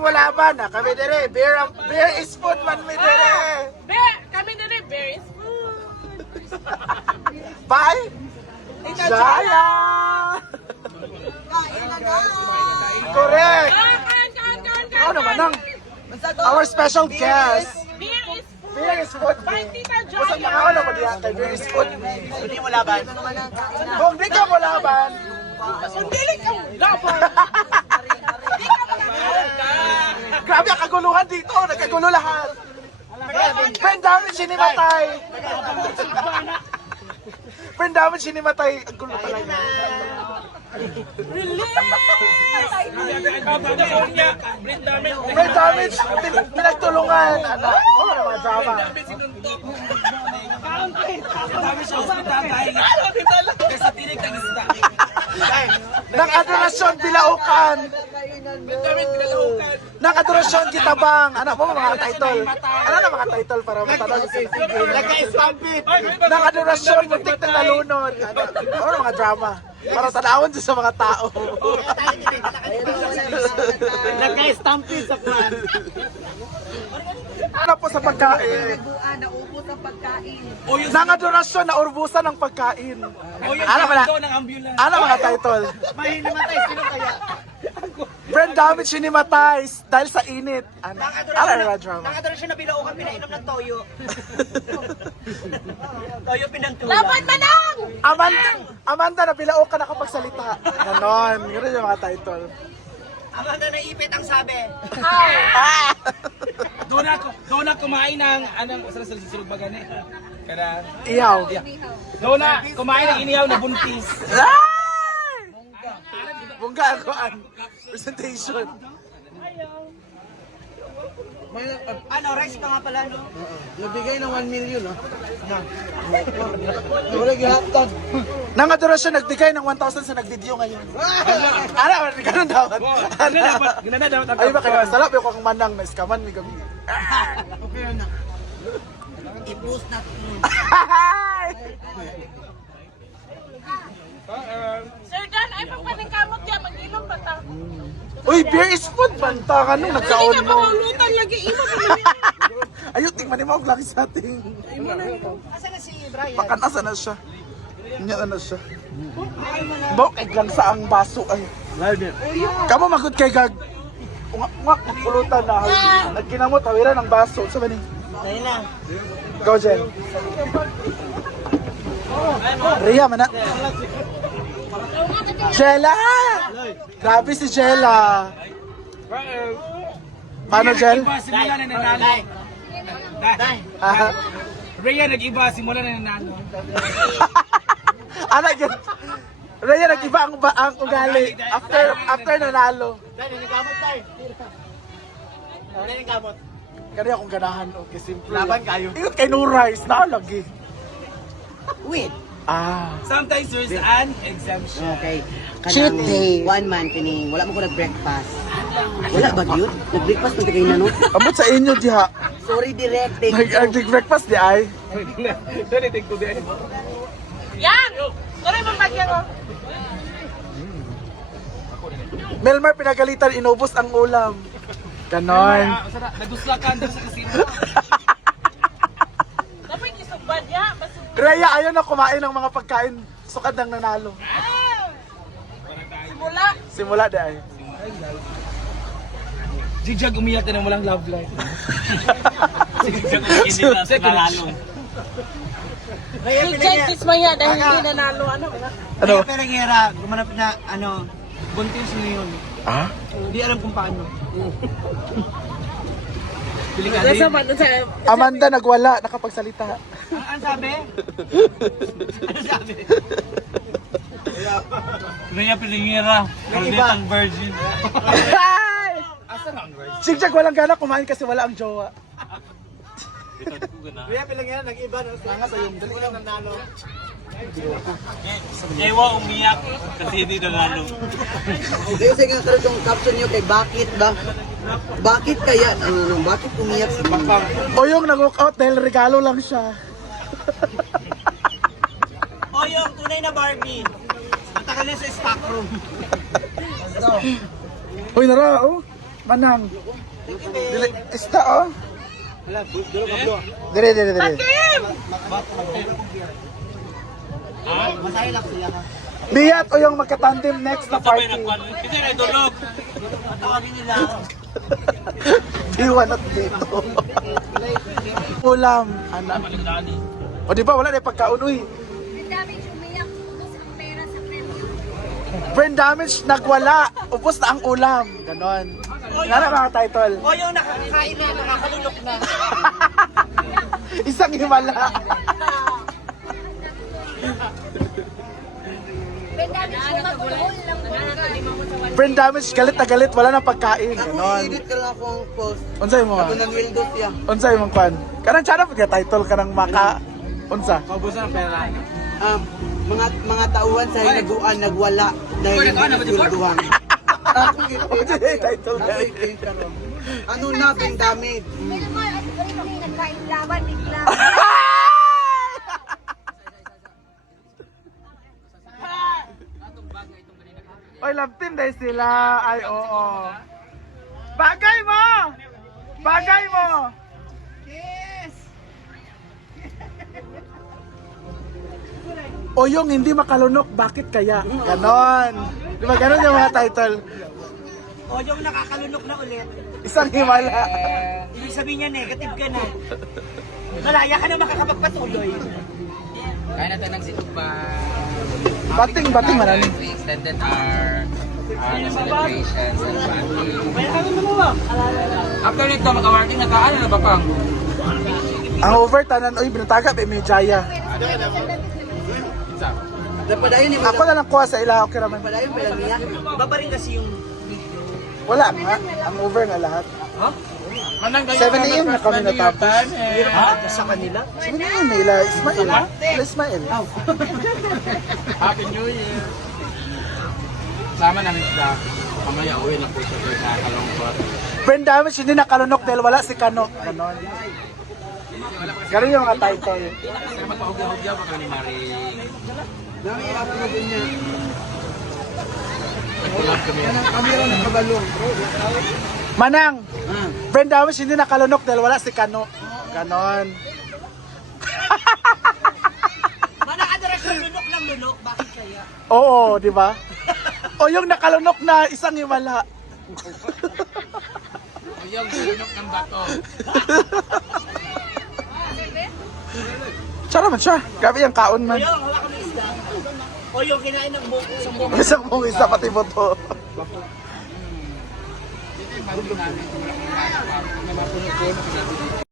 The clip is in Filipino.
mo laban na kami dire. Beer is food man mi dire. Bear! Kami na rin, bear is food! Bye. Jaya. Correct. Kan! Ano naman ang our special guest. Beer is food! Beer is food. By Tita Basta Jaya! nakawala mo diyan kay Beer is food. Hindi mo laban. Kung di ka mo laban. Sundili ka! Laban! Grabe ang kaguluhan dito. Nagkagulo lahat. Friend namin sinimatay. Friend namin sinimatay. Ang gulo talaga. Friend namin pinagtulungan. Ano? Oh, mga drama. Nang adorasyon bilaukan. Nang adorasyon kitabang. Ano mo mga title? Ano na mga title para matanong sa Nagka-stampede. Nang adorasyon muntik na nalunod. Ano mga drama? Para tanawon sa mga tao. Nagka-stampede sa kwan. Ano po sa pagkain? Naubos ang pagkain. Nang adorasyon na urbusan ng pagkain. Ano ba na? Ano mga title? Mahinimatay, sino kaya? Friend damage sinimatay dahil sa init. Ano na drama? Nakadala siya na bilaukan, pinainom ng toyo. Toyo pinantula. Laban manang! Amanda na bilao ka nakapagsalita. Ganon. Ganun yung mga title. Amanda naipit ang sabi. Doon na kumain ng anong susunod ba gani? Kada Iyaw. doon na kumain ng inihaw na buntis. Ay! Bungga ako ang presentation. Ano, rice ka nga pala, no? Nabigay ng 1 million, no? Wala gihaptag. Nang adorasyon nagbigay ng 1,000 sa nagvideo ngayon. Ano? Ganun dapat. Gina dapat ang Ay ba kaya salap yung kung manang na iskaman mi gabi. Okay na. I-post na. Sir Dan, ay pagpaningkamot niya, mag-inom ba ta? Uy, beer is food banta ka nung nagkaon Hindi ka mo. mahulutan lagi, inom mo Ayun, tingnan mo ang laki sa ating. Asa na si Brian? Pakanasa na siya. Niya na siya. Bokeg lang sa ang baso ay. Kamo magud kay gag. Ungak pulutan na. Nagkinamot tawiran ang baso. Sa bani? Dahil na. Go Jen. Ria mana. Jella! Grabe si Jella. Paano Jel? Iba simula na nanalo. Dahil. Ah, Rhea nag-iba simula na nanalo. ano yun? Raya nag-iba ang ugali after nanalo. Dahil, nanigamot tayo. Nanigamot. Kaya akong ganahan okay simple. Laban kayo. Ingat kay no rice na lagi. Wait. Ah. Sometimes there's an exemption. Okay. Cheat day. 1 man kining. Wala mo ko nag-breakfast. Wala ba yun? Nag-breakfast na kayo na, no? Abot sa inyo diha. Sorry, direct. Thank you. Nag-breakfast di ay. Dali take to the Yan! Tuloy mong bagyan ko. Melmar pinagalitan inubos ang ulam. Ganon. Naguslakan doon sa casino. Dapat isubad niya. Raya ayaw na kumain ng mga pagkain sukad ng nanalo. Simula. Simula di ay. Jigjag umiyak na walang love life. Si Jay Kismaya dahil hindi nanalo. Ano? Ano? Kaya Perengera, gumanap na, buntis ngayon. Ah? Hindi alam kung paano. Nasa ba? Amanda nagwala, nakapagsalita. Ano sabi? Ano sabi? Rhea Pelingera, Little virgin. Ay! Sigjag walang gana kumain kasi wala ang jowa. Kaya Perengera, nag-iba na sa nga sa yung dali lang nanalo. Ewa umiyak kasi hindi nanalo. Kasi nga karoon yung caption nyo kay bakit ba? Bakit kaya? Bakit umiyak si Papa? O yung nag-walk out dahil regalo lang siya. O yung tunay na Barbie. Ang tagal niya sa stock room. Uy, nara, oh. Manang. Dili, ista oh. Dire. Masaya lang sila ka. Biyat o yung magka-tandem next na party. Kasi na idulog. Tawagin nila. Diwanat dito. Ulam. Anak. O di ba wala na yung pagkaon, uy. Ang daming umiyak, ubos ang pera sa premium. Brain damage, nagwala. Ubus na ang ulam. Ganon. Nga mga title. O yung nakakain na, nakakalulok na. Isang himala. Ang daming sumagulhol lang po. Brain damage, galit na galit, wala na pagkain. Ako Ganon. i-edit ka lang akong post. Unsay mo Ako nga? nang Wildos ya. Unsay mong kwan? Kanang tsara pag title kanang maka... Unsa? Maubusan ang pera. Mga tauhan sa hinaguan nagwala dahil nagwilduhan. Ako Title i-edit karon. Ano na bing damage? Pero mo, at ko rin nagkain laban, bigla. Oy, love team dahil sila. Ay, oo. Bagay mo! Bagay mo! O yung hindi makalunok, bakit kaya? Ganon. Di ba ganon yung mga title? O yung nakakalunok na ulit. Isang himala. Ibig sabihin niya, negative ka na. Malaya ka na makakapagpatuloy. Kaya natin ng situpa. Bating man. We extended our celebrations and party. After nito, mag-awarting na kaan na ba pang? Ang over tanan, oy, binataga, may Jaya. Napadayon ni Ako na lang kuha sa ila, okay raman. Napadayon pala niya. Iba pa rin kasi yung... Wala nga, ang over nga lahat. Manang 7 AM na kami natapos. Ha? Sa kanila? 7 AM na ila, Ismail. Ila Ismail. Happy New Year! Sama namin sila. Mamaya uwi na po siya sa Kalungkot. Brain damage, hindi nakalunok dahil wala si Kano. Ganon. Ganon yung mga title. Kaya magpahugya-hugya pa kami Maring. Nami upload niya. Kulap kami. Kamera na kabalong. Manang, brain damage, hindi nakalunok dahil wala si Kano. Ganon. Manakadaras yung lunok ng lunok, bakit kaya? Oo, di ba? O yung nakalunok na isang himala. Yung sunok ng bato. Tsara man siya. Grabe yung kaon man. O yung hawakan ng isda. O yung kinain ng buko. Isang mong isa pati mo to. Dito yung bago namin. May mapuno-puno.